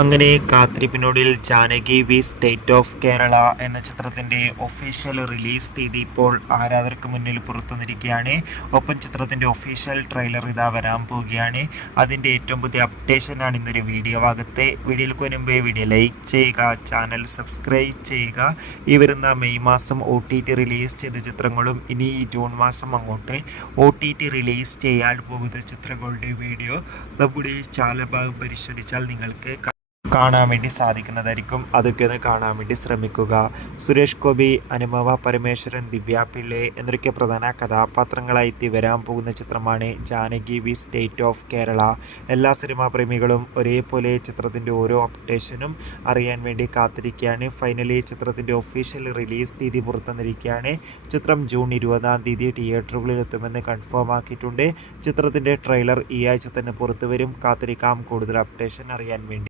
അങ്ങനെ കാത്തിരിപ്പിനൊടുവിൽ Janaki V state of Kerala എന്ന ചിത്രത്തിൻ്റെ ഒഫീഷ്യൽ റിലീസ് തീയതി ഇപ്പോൾ ആരാധകർക്ക് മുന്നിൽ പുറത്തുവന്നിരിക്കുകയാണ്. ഒപ്പം ചിത്രത്തിൻ്റെ ഒഫീഷ്യൽ ട്രെയിലർ ഇതാ വരാൻ പോവുകയാണ്. അതിൻ്റെ ഏറ്റവും പുതിയ അപ്ഡേഷനാണ് ഇന്നൊരു വീഡിയോ ഭാഗത്തെ. വീഡിയോയിലേക്ക് മുൻപേ വീഡിയോ ലൈക്ക് ചെയ്യുക, ചാനൽ സബ്സ്ക്രൈബ് ചെയ്യുക. ഈ വരുന്ന മെയ് മാസം OTT റിലീസ് ചെയ്ത ചിത്രങ്ങളും ഇനി ഈ ജൂൺ മാസം അങ്ങോട്ട് OTT റിലീസ് ചെയ്യാൻ പോകുന്ന ചിത്രങ്ങളുടെ വീഡിയോ നമ്മുടെ ചാനൽ ഭാഗം പരിശോധിച്ചാൽ നിങ്ങൾക്ക് കാണാൻ വേണ്ടി സാധിക്കുന്നതായിരിക്കും. അതൊക്കെ ഒന്ന് കാണാൻ വേണ്ടി ശ്രമിക്കുക. സുരേഷ് ഗോപി, അനുപമ പരമേശ്വരൻ, ദിവ്യ പിള്ളെ എന്നൊക്കെ പ്രധാന കഥാപാത്രങ്ങളായി വരാൻ പോകുന്ന ചിത്രമാണ് Janaki V state of Kerala. എല്ലാ സിനിമാ പ്രേമികളും ഒരേപോലെ ചിത്രത്തിൻ്റെ ഓരോ അപ്ഡേഷനും അറിയാൻ വേണ്ടി കാത്തിരിക്കുകയാണ്. ഫൈനലി ചിത്രത്തിൻ്റെ ഒഫീഷ്യൽ റിലീസ് തീയതി പുറത്തുവന്നിരിക്കുകയാണ്. ചിത്രം ജൂൺ 20-ാം തീയതി തിയേറ്ററുകളിൽ എത്തുമെന്ന് കൺഫേം ആക്കിയിട്ടുണ്ട്. ചിത്രത്തിൻ്റെ ട്രെയിലർ ഈ ആഴ്ച തന്നെ പുറത്തുവരും. കാത്തിരിക്കാം കൂടുതൽ അപ്ഡേഷൻ അറിയാൻ വേണ്ടി.